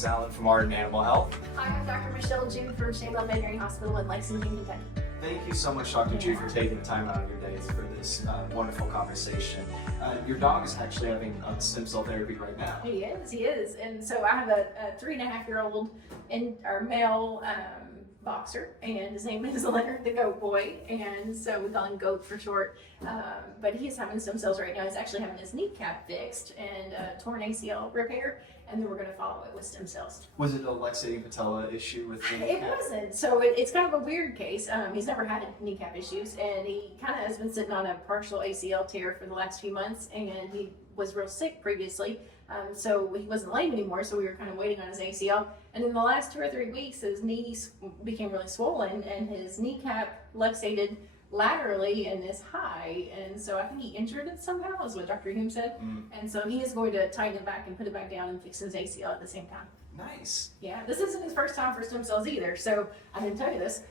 is Alan from Art and Animal Health. Hi, I'm Dr. Jude from Sheabel Veterinary Hospital in Lexington, Kentucky. Thank you so much, Dr. Jude, for taking the time out of your day for this wonderful conversation. Your dog is actually having stem cell therapy right now. He is. And so I have a 3.5-year-old our male boxer, and his name is Leonard, the goat boy, and so we call him Goat for short. But he's having stem cells right now. He's actually having his kneecap fixed and torn ACL repair, and then we're going to follow it with stem cells. Was it a luxating patella issue with the It kneecap? wasn't. So it's kind of a weird case. He's never had kneecap issues, and he kind of has been sitting on a partial ACL tear for the last few months, and he was real sick previously. So he wasn't lame anymore, so we were kind of waiting on his ACL. And in the last 2 or 3 weeks, his knees became really swollen, and his kneecap luxated laterally and is high. And so I think he injured it somehow, is what Dr. Hume said. And so he is going to tighten it back and put it back down and fix his ACL at the same time. Nice. Yeah, this isn't his first time for stem cells either, so I didn't tell you this.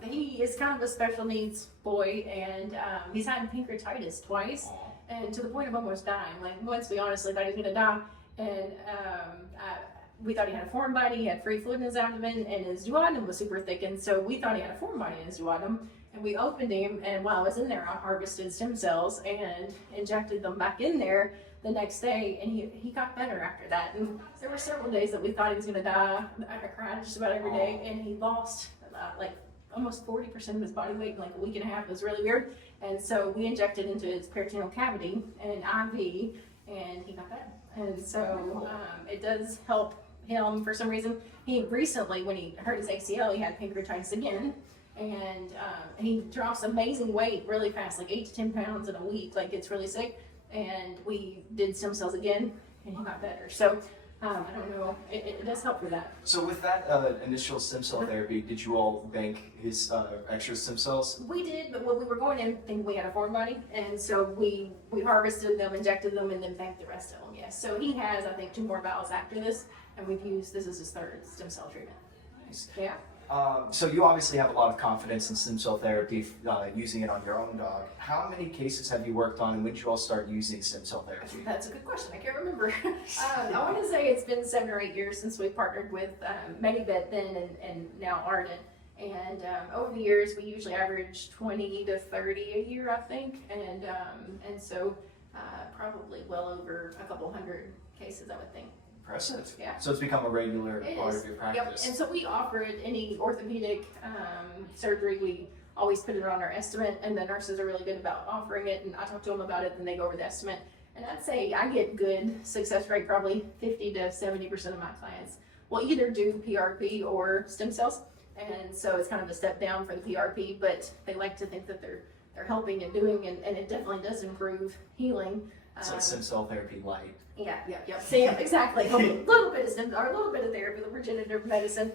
He is kind of a special needs boy, and he's had pancreatitis twice, and to the point of almost dying. Like, once we honestly thought he was going to die, and we thought he had a foreign body. He had free fluid in his abdomen, and his duodenum was super thickened, so we thought he had a foreign body in his duodenum. And we opened him, and while I was in there, I harvested stem cells and injected them back in there the next day, and he got better after that. And there were several days that we thought he was going to die. I cried just about every day, and he lost like almost 40% of his body weight in like a week and a half. It was really weird. And so we injected into his peritoneal cavity an IV, and he got better. And so it does help him for some reason. He recently, when he hurt his ACL, he had pancreatitis again, and he drops amazing weight really fast, like 8 to 10 pounds in a week, like gets really sick. And we did stem cells again, and he got better. So I don't know, it does help with that. So with that initial stem cell therapy, did you all bank his extra stem cells? We did, but when we were going in thinking we had a foreign body, and so we harvested them, injected them, and then banked the rest of them, yes. So he has, I think, 2 more bowels after this, and we've used, this is his 3rd stem cell treatment. Nice. Yeah. So you obviously have a lot of confidence in stem cell therapy, using it on your own dog. How many cases have you worked on, and when did you all start using stem cell therapy? That's a good question. I can't remember. I want to say it's been 7 or 8 years since we partnered with MediVet then and now Arden. And over the years, we usually average 20 to 30 a year, I think. And so probably well over a couple hundred cases, I would think. Impressive. Yeah. So it's become a regular part of your practice. Yep. And so we offer it any orthopedic surgery. We always put it on our estimate, and the nurses are really good about offering it. And I talk to them about it, and they go over the estimate. And I'd say I get good success rate. Probably 50 to 70% of my clients will either do PRP or stem cells, and so it's kind of a step down for the PRP. But they like to think that they're helping and doing, and it definitely does improve healing. It's like stem cell therapy light. Yeah. See, exactly. A little bit of stem, or a little bit of therapy, the regenerative medicine.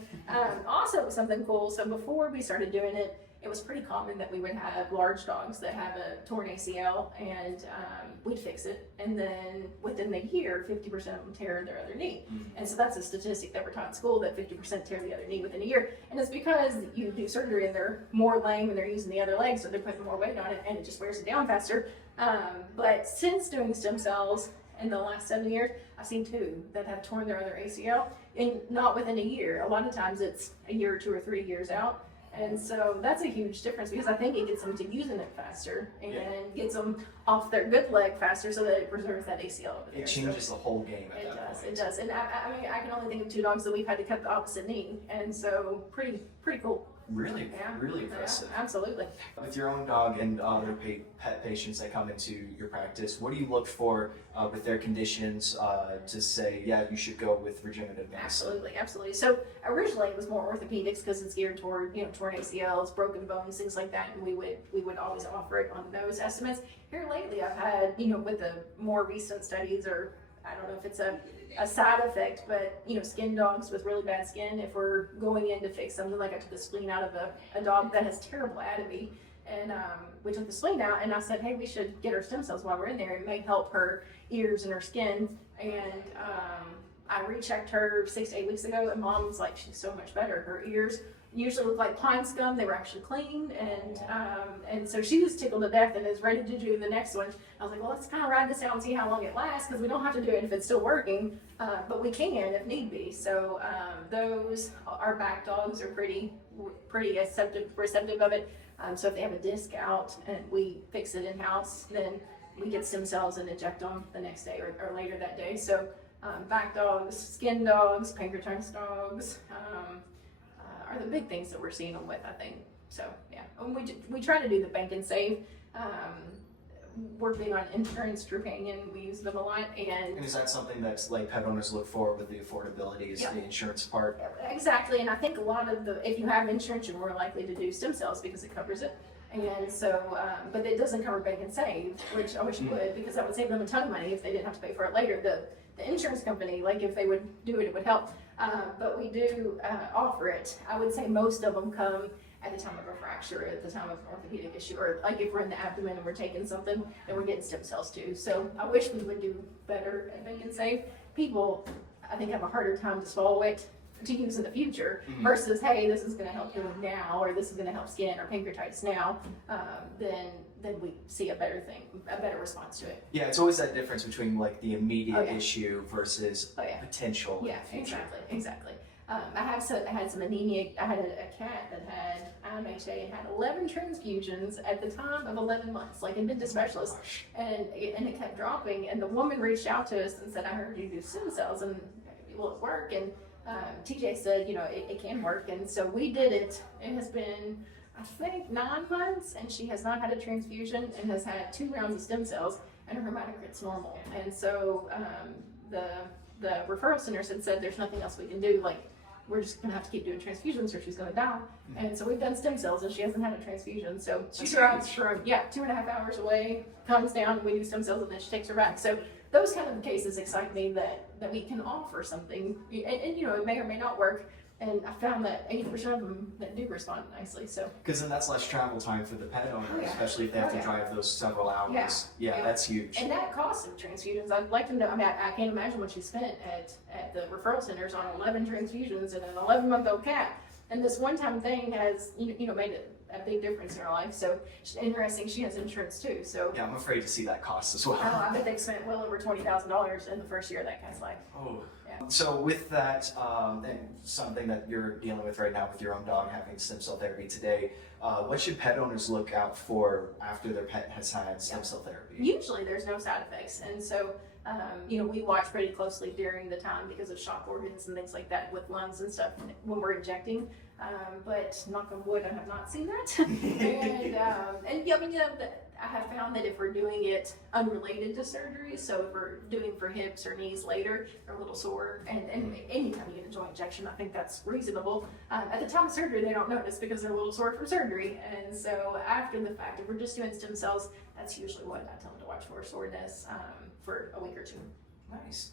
Also, something cool. So before we started doing it, it was pretty common that we would have large dogs that have a torn ACL, and we'd fix it, and then within the year, 50% of them tear their other knee. And so that's a statistic that we're taught in school, that 50% tear the other knee within a year. And it's because you do surgery and they're more lame and they're using the other leg, so they're putting more weight on it, and it just wears it down faster. But since doing stem cells in the last 7 years, I've seen 2 that have torn their other ACL, and not within a year. A lot of times it's a year or 2 or 3 years out. And so that's a huge difference, because I think it gets them to using it faster and gets them off their good leg faster, so that it preserves that ACL over there. It changes the whole game at that point. It does. And I mean, I can only think of 2 dogs that we've had to cut the opposite knee, and so pretty cool. Really impressive. Yeah, absolutely. With your own dog and other pet patients that come into your practice, what do you look for with their conditions to say, yeah, you should go with regenerative medicine? Absolutely. So originally it was more orthopedics, because it's geared toward torn ACLs, broken bones, things like that, and we would always offer it on those estimates. Here lately, I've had with the more recent studies, or I don't know if it's a side effect, but skin dogs with really bad skin, if we're going in to fix something, like I took the spleen out of a dog that has terrible atopy, and we took the spleen out, and I said, hey, we should get her stem cells while we're in there. It may help her ears and her skin. And I rechecked her 6 to 8 weeks ago, and Mom was like, she's so much better. Her ears usually look like pine scum. They were actually clean, and so she was tickled to death and is ready to do the next one. I was like, well, let's kind of ride this out and see how long it lasts, because we don't have to do it if it's still working, but we can if need be. So our back dogs are pretty receptive of it. So if they have a disc out and we fix it in house, then we get stem cells and inject them the next day or later that day. So back dogs, skin dogs, pancreatitis dogs are the big things that we're seeing them with, I think. So yeah, and we try to do the bank and save. We're big on insurance, Trupanion, we use them a lot. And is that something that's like pet owners look for with the affordability, is the insurance part? Exactly, and I think a lot of if you have insurance, you're more likely to do stem cells because it covers it. And so, but it doesn't cover bank and save, which I wish it would, because that would save them a ton of money if they didn't have to pay for it later. The insurance company, like if they would do it, it would help. But we do offer it. I would say most of them come at the time of a fracture, or at the time of an orthopedic issue, or like if we're in the abdomen and we're taking something, then we're getting stem cells too. So I wish we would do better at bank and save. People, I think, have a harder time to swallow it to use in the future versus, hey, this is going to help you now, or this is going to help skin or pancreatitis now, then we see a better response to it. Yeah, it's always that difference between like the immediate issue versus potential. Yeah, in the future. exactly. I had some anemia. I had a cat that had IMHA and had 11 transfusions at the time of 11 months, like had been to specialists, and it kept dropping. And the woman reached out to us and said, "I heard you do stem cells, and will it work?" And TJ said, it can work, and so we did it. It has been, I think, 9 months, and she has not had a transfusion and has had 2 rounds of stem cells, and her hematocrit's normal. And so the referral centers had said, there's nothing else we can do. Like, we're just gonna have to keep doing transfusions or she's gonna die. And so we've done stem cells and she hasn't had a transfusion. So she drives from 2.5 hours away, comes down, we do stem cells, and then she takes her back. So those kind of cases excite me, that we can offer something, and it may or may not work. And I found that 80% of them that do respond nicely. So because then that's less travel time for the pet owner, especially if they have to drive those several hours. Yeah, that's huge. And that cost of transfusions, I'd like to know. I mean, I can't imagine what she spent at the referral centers on 11 transfusions and an 11-month-old cat. And this one-time thing has made a big difference in her life. So it's interesting. She has insurance too. So yeah, I'm afraid to see that cost as well. I bet they've spent well over $20,000 in the first year of that cat's life. Oh. Yeah. So with that, and something that you're dealing with right now with your own dog having stem cell therapy today, what should pet owners look out for after their pet has had stem cell therapy? Usually there's no side effects, and so we watch pretty closely during the time because of shock organs and things like that with lungs and stuff when we're injecting. But knock on wood, I have not seen that. I have found that if we're doing it unrelated to surgery, so if we're doing for hips or knees later, they're a little sore, and anytime you get a joint injection, I think that's reasonable. At the time of surgery, they don't notice because they're a little sore from surgery, and so after the fact, if we're just doing stem cells, that's usually what I tell them to watch for, soreness for a week or 2. Nice.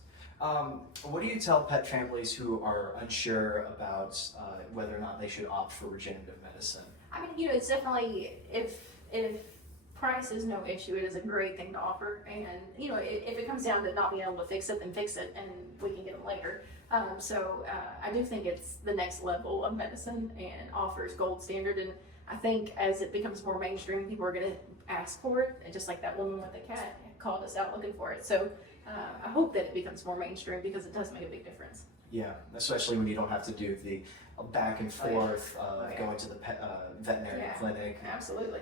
What do you tell pet families who are unsure about whether or not they should opt for regenerative medicine? I mean, it's definitely, if price is no issue, it is a great thing to offer. And, if it comes down to not being able to fix it, then fix it and we can get it later. I do think it's the next level of medicine and offers gold standard. And I think as it becomes more mainstream, people are going to ask for it. And just like that woman with the cat called us out looking for it. So I hope that it becomes more mainstream because it does make a big difference. Yeah, especially when you don't have to do the back and forth, going to the veterinary clinic. Absolutely.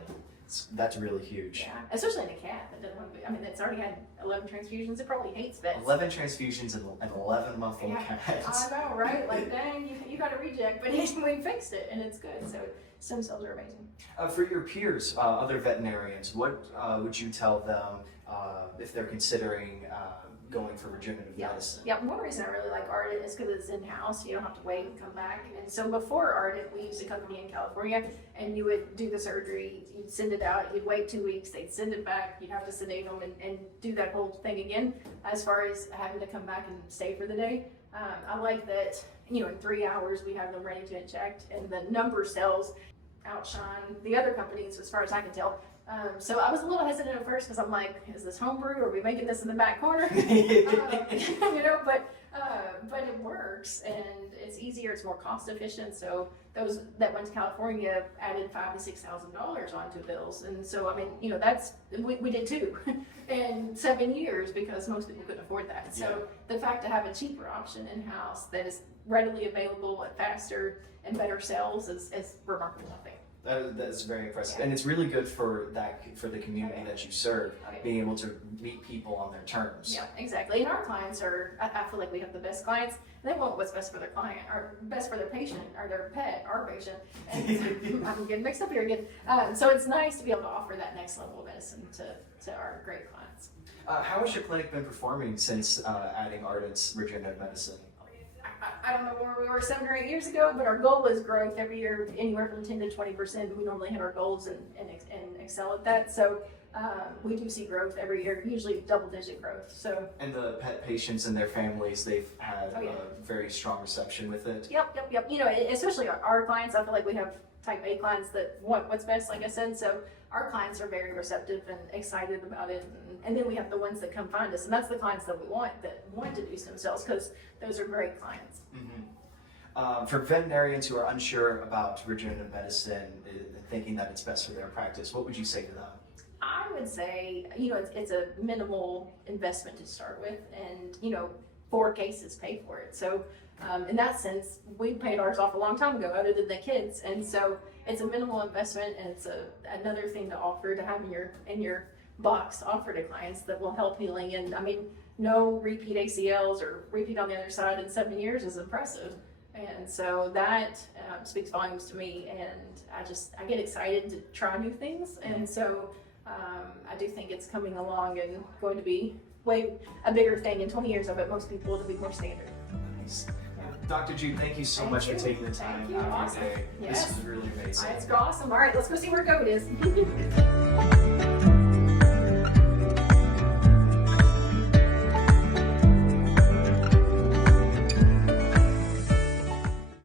That's really huge. Yeah, especially in a cat that doesn't want to be, I mean, it's already had 11 transfusions. It probably hates vets. 11 transfusions in an 11-month-old cat. I know, right? Like, dang, you got a reject, but we fixed it, and it's good. So stem cells are amazing. For your peers, other veterinarians, what would you tell them if they're considering going for regenerative medicine? Yeah, one reason I really like Ardent is because it's in-house. You don't have to wait and come back. And so before Ardent, we used a company in California, and you would do the surgery, you'd send it out, you'd wait 2 weeks, they'd send it back, you'd have to sedate them and do that whole thing again as far as having to come back and stay for the day. I like that, in 3 hours we have them ready to inject, and the number cells outshine the other companies as far as I can tell. So I was a little hesitant at first because I'm like, is this homebrew? Are we making this in the back corner? But But it works, and it's easier. It's more cost efficient. So those that went to California added $5,000 to $6,000 onto bills, and so I mean, that's we did too, in 7 years because most people couldn't afford that. So the fact to have a cheaper option in house that is readily available at faster and better sales is remarkable, I think. That's very impressive, and it's really good for the community that you serve, being able to meet people on their terms. Yeah, exactly. And our clients I feel like we have the best clients. They want what's best for their client, or best for their patient, or their pet, our patient. And I'm getting mixed up here again. So it's nice to be able to offer that next level of medicine to our great clients. How has your clinic been performing since adding Ardent's regenerative medicine? I don't know where we were 7 or 8 years ago, but our goal is growth every year, anywhere from 10 to 20%. We normally hit our goals and excel at that. So we do see growth every year, usually double-digit growth. So. And the pet patients and their families, they've had a very strong reception with it. Yep. Especially our clients, I feel like we have type A clients that want what's best, like I said. So our clients are very receptive and excited about it. And then we have the ones that come find us, and that's the clients that we want, that want to do stem cells, because those are great clients. Mm-hmm. For veterinarians who are unsure about regenerative medicine, thinking that it's best for their practice, what would you say to them? I would say, it's a minimal investment to start with, and 4 cases pay for it. So in that sense, we paid ours off a long time ago, other than the kids, and so it's a minimal investment, and it's another thing to offer to have in your box to offer to clients that will help healing. And I mean, no repeat ACLs or repeat on the other side in 7 years is impressive, and so that speaks volumes to me. And I get excited to try new things, and so I do think it's coming along and going to be way a bigger thing in 20 years. I bet most people it'll be more standard. Nice. Dr. Jude, thank you so much for taking the time out of your day. Yes. This is really amazing. It's awesome. All right, let's go see where goat is.